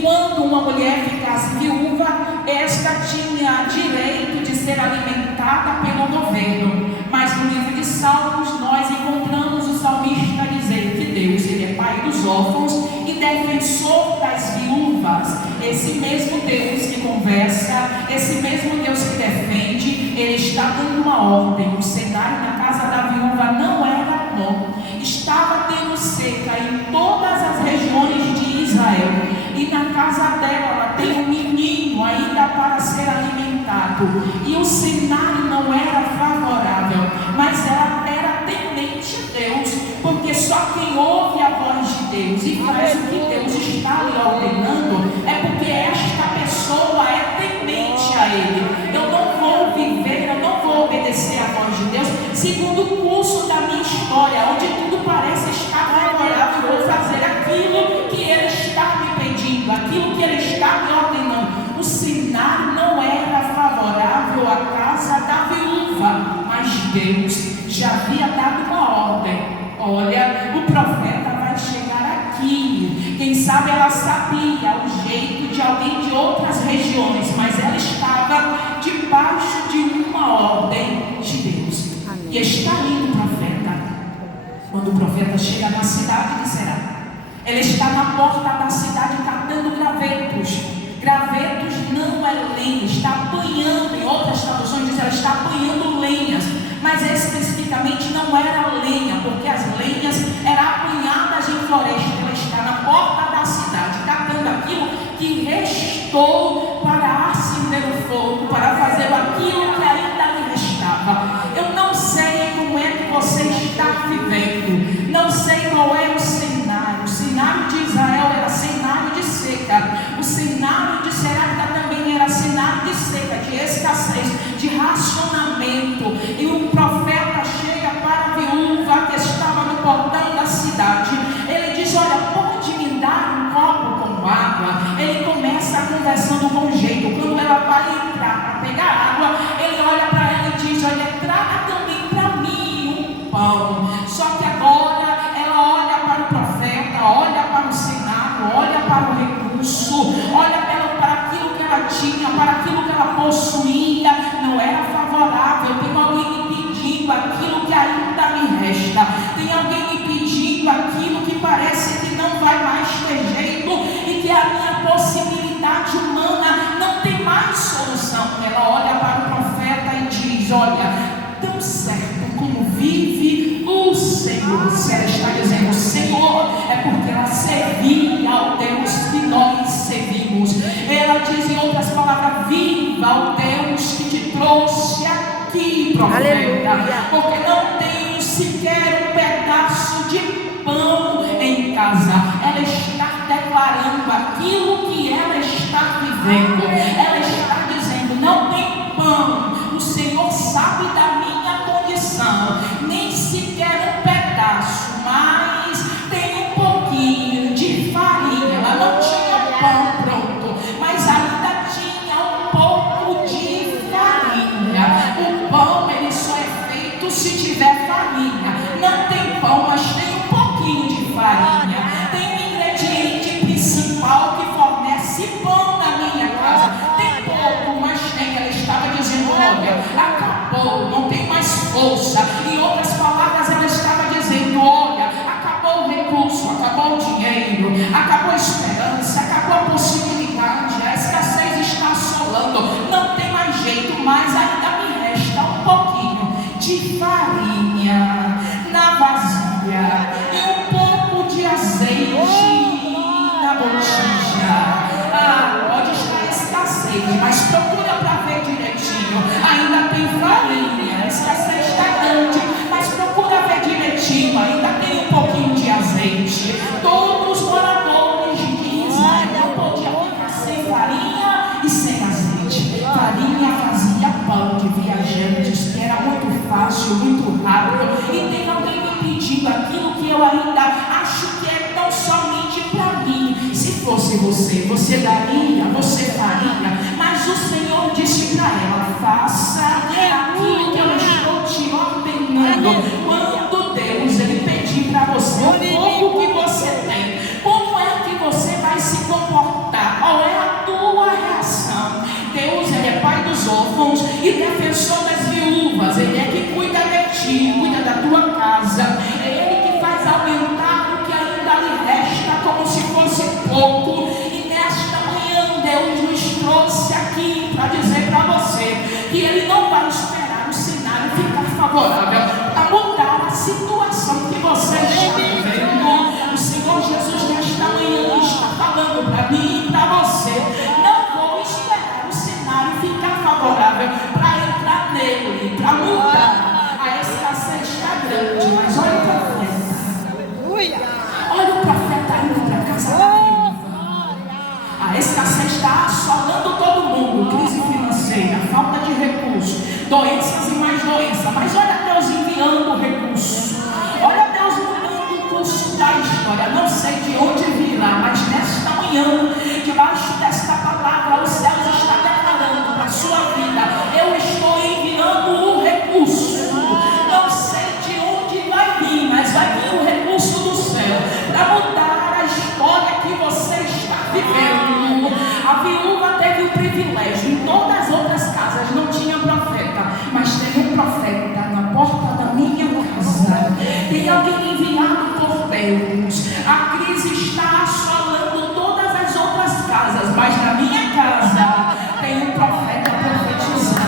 que quando uma mulher ficasse viúva, esta tinha direito de ser alimentada pelo governo. Mas no livro de Salmos nós encontramos o salmista dizer que Deus, ele é pai dos órfãos e defensor das viúvas. Esse mesmo Deus que conversa, esse mesmo Deus que defende, ele está dando uma ordem. O cenário na casa da viúva não era bom, estava tendo seca em todas as regiões de Israel, e na casa dela ela tem um menino ainda para ser alimentado, e o cenário não era favorável, mas ela era temente a Deus, porque só quem ouve a voz de Deus e faz o que Deus está lhe ordenando é porque esta pessoa é temente a Ele. Eu não vou viver, eu não vou obedecer a voz de Deus segundo o curso da minha história, onde tudo parece estar favorável. Eu vou fazer aquilo que Ele está me pedindo, aquilo que Ele está me ordenando. O cenário não era favorável à casa da viúva, mas Deus já havia dado uma ordem. Olha, o profeta vai chegar aqui. Quem sabe ela sabia o jeito de alguém de outras regiões, mas ela estava debaixo de uma ordem de Deus. Amém. E está indo o profeta. Quando o profeta chega na cidade, o que será? Ele está na porta da cidade catando gravetos. Gravetos não é lenha, está apanhando. Em outras traduções diz ela está apanhando lenhas, mas especificamente não era lenha, porque as lenhas eram apanhadas em floresta. Ela está na porta da cidade catando aquilo que restou para acender o fogo, para fazer aquilo que ainda lhe restava. Eu não sei como é que você está vivendo, não sei qual é o cenário. O cenário de Israel era cenário de seca, o cenário de Serapta também era cenário de seca, de escassez, de racionamento. E o profeta chega para a viúva que estava no portão da cidade. Ele diz: olha, pode me dar um copo com água? Ele começa conversando com jeito. Quando ela vai entrar para pegar água, ele olha para ela e diz: olha, traga também para mim um pão. Só que agora ela olha para o profeta, olha para o cenário, olha para o recurso, olha para aquilo que ela tinha, para aquilo que ela possuía. Não era favorável. Tem alguém me pedindo aquilo que ainda me resta. Tem alguém me pedindo aquilo que parece que não vai mais ter jeito e que a minha possibilidade humana não tem mais solução. Ela olha para o profeta e diz: olha, tão certo como vive o Senhor. Se ela está dizendo Senhor, é porque ela servia ao Deus que nós servimos. Ela diz em outras palavras: viva o Deus que te trouxe aqui, profeta. Aleluia. Porque não tenho sequer um pedaço de pão em casa. Ela está declarando aquilo que ela está vivendo. Ela está dizendo: não tem pão. O Senhor sabe da minha condição. Nem sequer um pedaço, mas tem um pouquinho de farinha. Ela não tinha pão pronto, mas ainda tinha um pouco de farinha. O pão, ele só é feito se tiver farinha. Não tem pão, mas tem um pouquinho de farinha. Tem um ingrediente principal que fornece pão na minha casa. Tem pouco, mas tem. Ela estava dizendo: olha, acabou, não tem mais força. Em outras palavras, ela estava dizendo: olha, acabou o recurso, acabou o dinheiro, acabou a esperança, acabou a possibilidade, a escassez está assolando, não tem mais jeito, mas ainda me resta um pouquinho de farinha na vasilha e um pouco de azeite na botija. Pode estar escassez, mas procura para ver direitinho. Ainda tem farinha, a escassez está grande, mas procura ver direitinho. Ainda tem um pouquinho de azeite. Todos os moradores de Israel não podiam ficar sem farinha e sem azeite. Farinha fazia pão de viajantes, que era muito fácil, muito rápido. E tem alguém me pedindo aquilo que eu ainda acho que é tão somente para mim. Se fosse você, você daria, você faria. Mas o Senhor disse para ela: faça aquilo que eu estou te ordenando. Quando Deus ele pedir para você o pouco que você tem, como é que você vai se comportar? pouco. E nesta manhã Deus nos trouxe aqui para dizer para você que Ele não vai esperar o cenário ficar favorável para mudar a situação que você está vivendo. O Senhor Jesus nesta manhã está falando para mim e para você: não vou esperar o cenário ficar favorável para entrar nele, para mudar. A escassez está grande, mas olha o profeta. Olha o profeta indo para a casa da viúva. A escassez está assolando todo mundo. Crise financeira, falta de recursos, doenças e mais doenças. Mas olha Deus enviando recursos. Olha Deus mudando o curso da história. Não sei de onde virá, mas nesta manhã, debaixo desta palavra, os céus está declarando para a sua vida: eu estou enviando o recurso. Não sei de onde vai vir, mas vai vir o recurso do céu para mudar a história que você está vivendo. A viúva teve o privilégio. Em todas as outras casas não tinha profeta, mas tem um profeta na porta da minha casa. Tem alguém enviado por Deus. A crise está assolando todas as outras casas, mas na minha casa tem um profeta profetizando.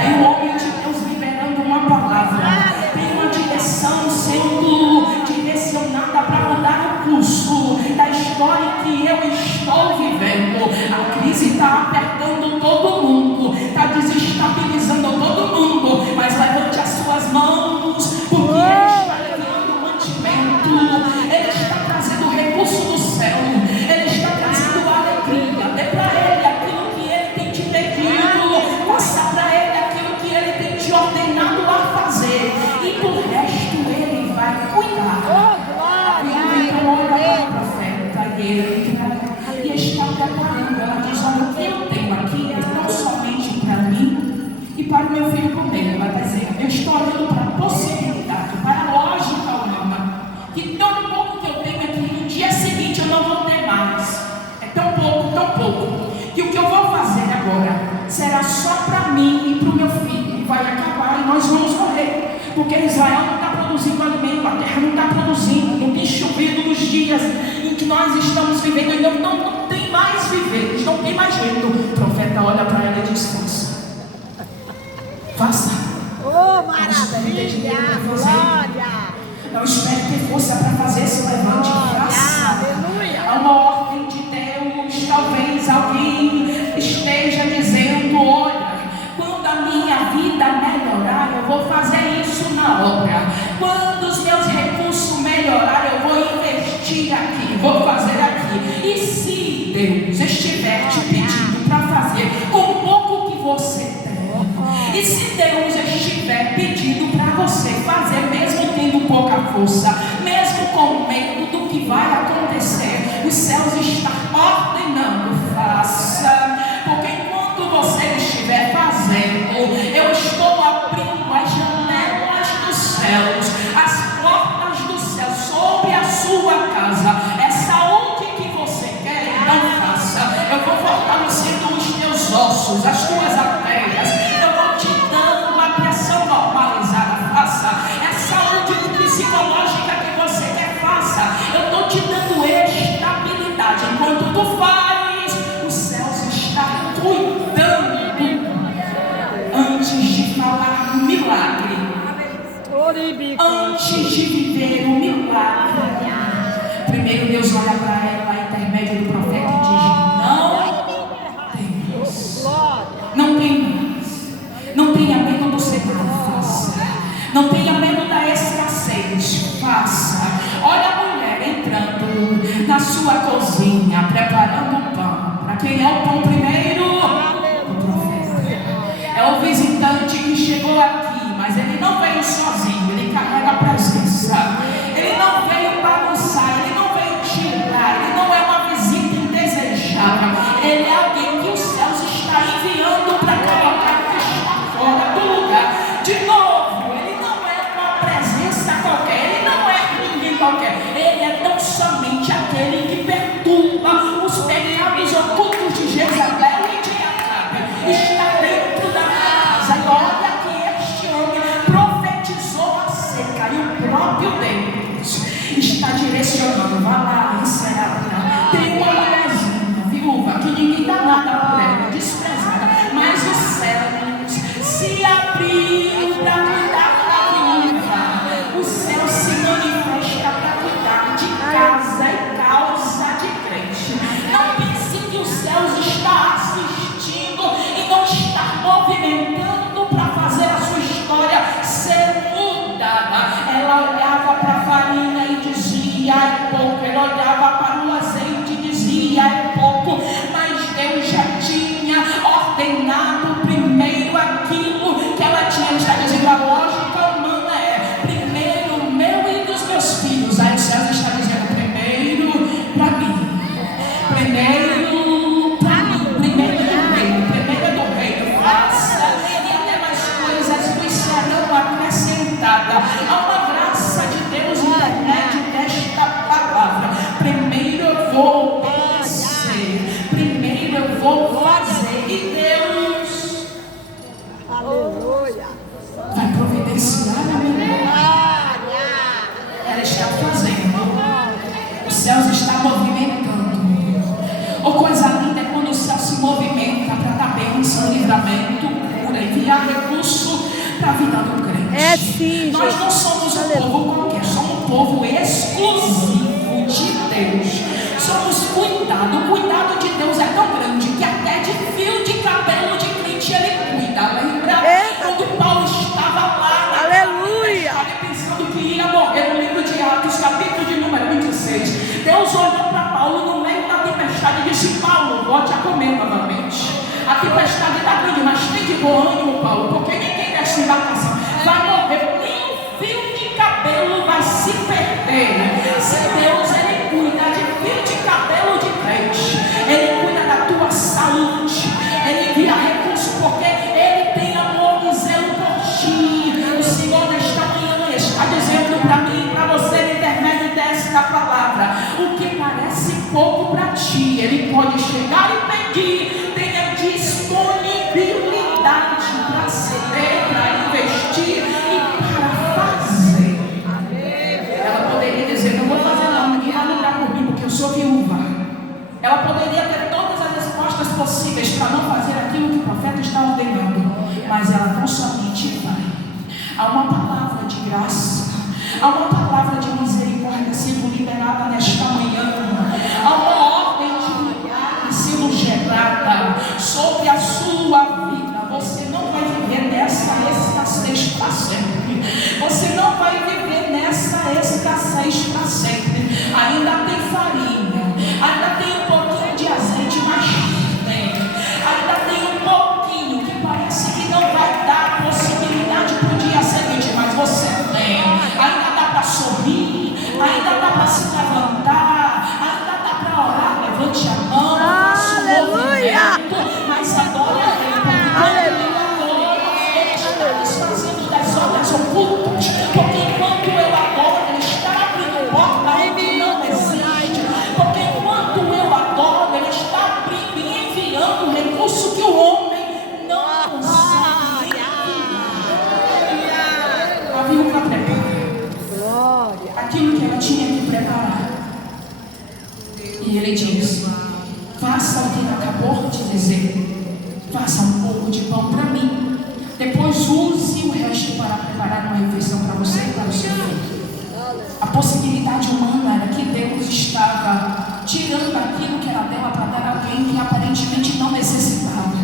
Tem um homem de Deus liberando uma palavra. Tem uma direção sendo direcionada para mudar o curso da história que eu estou vivendo. A crise está apertando todo mundo, está desestabilizando todo mundo, mas levante as suas mãos, porque Ele está levando mantimento, Ele está trazendo o recurso do céu, Ele está trazendo alegria. Dê para Ele aquilo que Ele tem te pedido, passa para Ele aquilo que Ele tem te ordenado a fazer, e por resto Ele vai cuidar. Então olha para o profeta e ele entra e está preparando. Ela diz: olha, o que eu tenho aqui é não somente para mim e para o meu filho comer. Ela vai dizer: eu estou olhando para a possibilidade, para a lógica humana, que tão pouco que eu tenho aqui, no dia seguinte eu não vou ter mais. É tão pouco, que o que eu vou fazer agora será só para mim e para o meu filho, e vai acabar e nós vamos morrer. Porque Israel não está produzindo alimento, a terra não está produzindo, não tem chovido nos dias em que nós estamos vivendo, então não tem mais viver, não tem mais jeito. O profeta olha para ela e diz: faça. Oh, maravilha! Glória! Não espere ter força para fazer, se levante e faça. Aleluia! É uma ordem de Deus. Talvez alguém esteja dizendo: olha, quando a minha vida melhorar, eu vou fazer isso na obra. Quando os meus recursos melhorar, eu vou investir aqui, vou fazer aqui. E se Deus estiver te pedindo para fazer com o pouco que você tem, e se Deus estiver pedindo para você fazer, mesmo tendo pouca força, mesmo com medo do que vai acontecer, os céus estão ordenando: faça. Porque enquanto você estiver fazendo, eu estou abrindo as janelas dos céus, as portas do céu sobre a sua casa. É saúde que você quer, então faça. Eu vou fortalecendo os teus ossos, as tuas artérias, eu vou te dando uma pressão normalizada, faça. É saúde psicológica que você quer, faça. Eu estou te dando estabilidade. Enquanto tu faz, os céus estão cuidando. Antes de falar do milagre, antes de viver o milagre, primeiro Deus olha para ela, a intermédio do profeta, e diz: não tem mais, não tenha medo do cenário, faça. Não tenha medo da escassez, faça. Olha a mulher entrando na sua cozinha, preparando o pão. Para quem é o pão primeiro? O profeta. É o visitante que chegou aqui, mas ele não veio sozinho, ele carrega a presença. Ele não veio bagunçar, ele não veio tirar, ele livramento, cura, enviar recurso para a vida do crente. É sim, Nós gente. não somos um povo qualquer, somos um povo exclusivo de Deus. Somos cuidado. O cuidado de Deus é tão grande que até de fio de cabelo de crente ele cuida. Lembra quando Paulo estava lá, Aleluia, pensando que ia morrer, no livro de Atos, capítulo de número 26. Deus olhou para Paulo no meio da tempestade e disse: Paulo, volte a comer novamente. A tempestade está grande, mas tem de bom ânimo, Paulo, porque ninguém nessa embarcação vai morrer, nem um fio de cabelo vai se perder. Se Deus, ele cuida de fio de cabelo de crente, ele cuida da tua saúde, ele envia recurso, porque ele tem amor e zelo por ti. O Senhor nesta manhã está dizendo para mim e para você, no intermédio desta palavra, o que parece pouco para ti, ele pode chegar e pedir. Tenha disponibilidade para ceder, para investir e para fazer. Ela poderia dizer: não vou fazer não, ninguém vai lutar por mim porque eu sou viúva. Ela poderia ter todas as respostas possíveis para não fazer aquilo que o profeta está ordenando, mas ela não somente vai. Há uma palavra de graça, há uma palavra de misericórdia sendo liberada nesta manhã, há uma ordem de milagre sendo gerada sobre a sua vida. Você não vai viver nessa escassez para sempre. Você não vai viver nessa escassez para sempre. Ainda tem farinha, ainda tem um pouquinho de azeite, mas tem. Ainda tem um pouquinho que parece que não vai dar possibilidade para o dia seguinte, mas você tem. Ainda dá para sorrir, ainda dá para se levantar, ainda dá para orar. Levante a mão, faça um movimento, mas adore a Ele, porque Ele está desfazendo das obras ocultas, porque enquanto eu adoro, Ele está abrindo porta onde não existe, porque enquanto eu adoro, Ele está abrindo e enviando o recurso que o homem não consegue enviar. A viúva prepara aquilo que ela tinha que preparar, e ele diz: faça o que ele acabou de dizer, faça um pouco de pão para mim, depois use o resto para preparar uma refeição para você e para o seu filho. A possibilidade humana era que Deus estava tirando aquilo que era dela para dar a alguém que aparentemente não necessitava,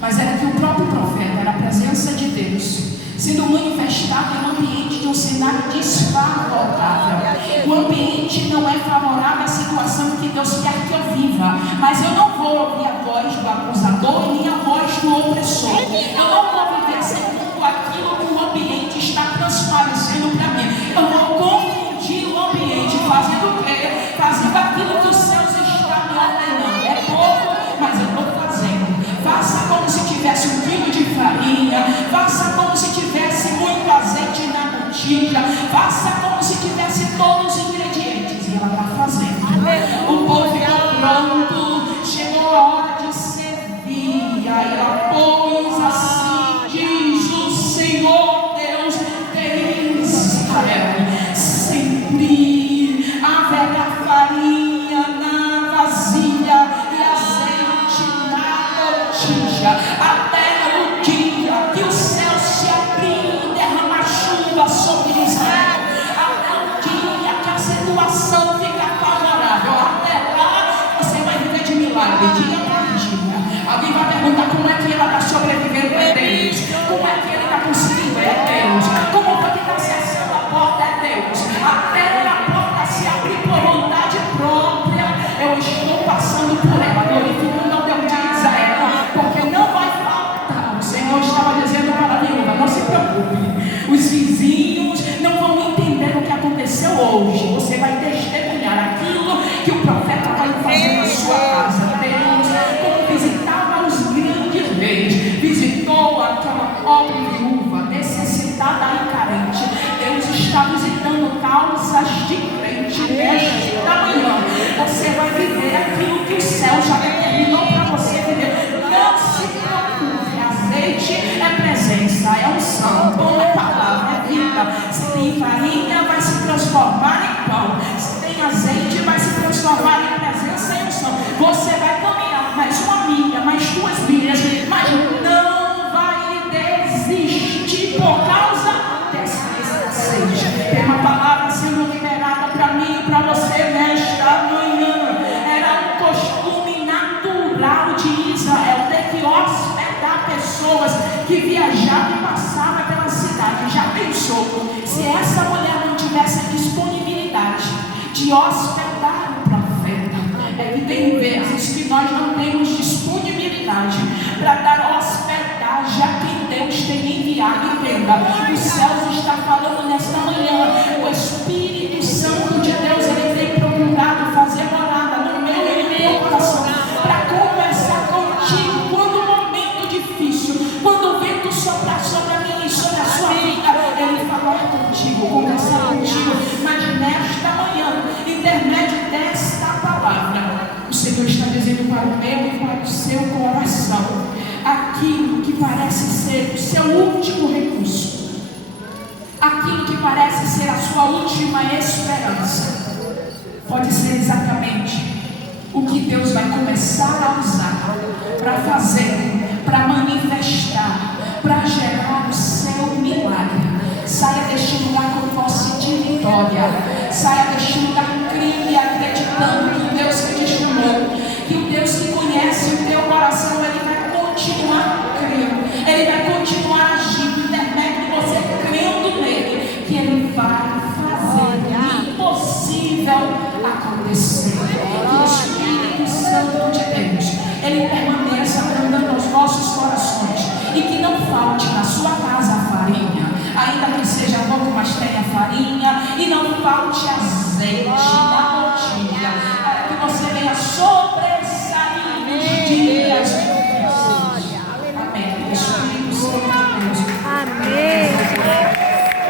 mas era que o próprio profeta, era a presença de Deus sendo manifestada em um ambiente de um cenário desfavorável. O ambiente não é favorável à situação que Deus quer que eu viva, mas eu não vou ouvir a voz do acusador e nem a voz do opressor. Eu não vou viver segundo aquilo que o ambiente está transparecendo para mim. Eu vou confundir o ambiente, fazendo o quê? Fazendo aquilo que os céus estão me ordenando. É pouco, mas eu estou fazendo. Faça como se tivesse 1 quilo de farinha, faça como se tivesse muito azeite na botija, faça como se tivesse todos os ingredientes. E ela está fazendo. O povo ficou pronto, chegou a hora de servir. Aí ela pôs assim: diz o Senhor Deus de Israel, sempre haverá farinha na vasilha e azeite na botija, até o dia que o céu se abrir e derramar chuva sobre Israel, até o dia que a situação fica favorável. Até lá você vai viver de milagre, dia após dia. Alguém vai perguntar: como é que ela está sobrevivendo? É Deus. Como é que ele está conseguindo? É Deus. Como foi que está acessando a porta? É Deus. Até a porta se abrir por vontade própria, eu estou passando por ela, glorificando ao Deus de Israel, porque não vai faltar. O Senhor estava dizendo para a viúva: não se preocupe, os vizinhos não vão entender o que aconteceu hoje. Você vai testemunhar aquilo que o profeta vai fazer na sua casa. Deus, como visitava os grandes reis, visitou aquela pobre que viajava e passava pela cidade. Já pensou se essa mulher não tivesse a disponibilidade de hospedar o profeta? É que tem vezes que nós não temos disponibilidade para dar hospedagem a quem Deus tem enviado. Entenda, os céus está falando nesta manhã. O Espírito Santo de Deus, ele tem procurado fazer morada no meu e no teu coração, para conversar contigo quando o momento difícil, quando o vento soprar sobre a minha e sobre a sua vida, ele falar contigo, conversar contigo. Mas nesta manhã, intermédio desta palavra, o Senhor está dizendo para o meu e para o seu coração: aquilo que parece ser o seu último recurso, aquilo que parece ser a sua última esperança, pode ser exatamente o que Deus vai começar a usar para fazer, para manifestar, para gerar o seu milagre. Saia deste lugar com posse de vitória. Saia deste lugar crendo e acreditando que o Deus que te chamou, que o Deus que conhece o teu coração, ele vai continuar crendo, ele vai continuar agindo, intermédio de você crendo nele, que ele vai fazer o impossível acontecer. Que o Espírito Santo de Deus, ele permaneça andando aos nossos corações, e que não falte na sua casa a farinha, ainda que seja pouco, mas tenha farinha, e não falte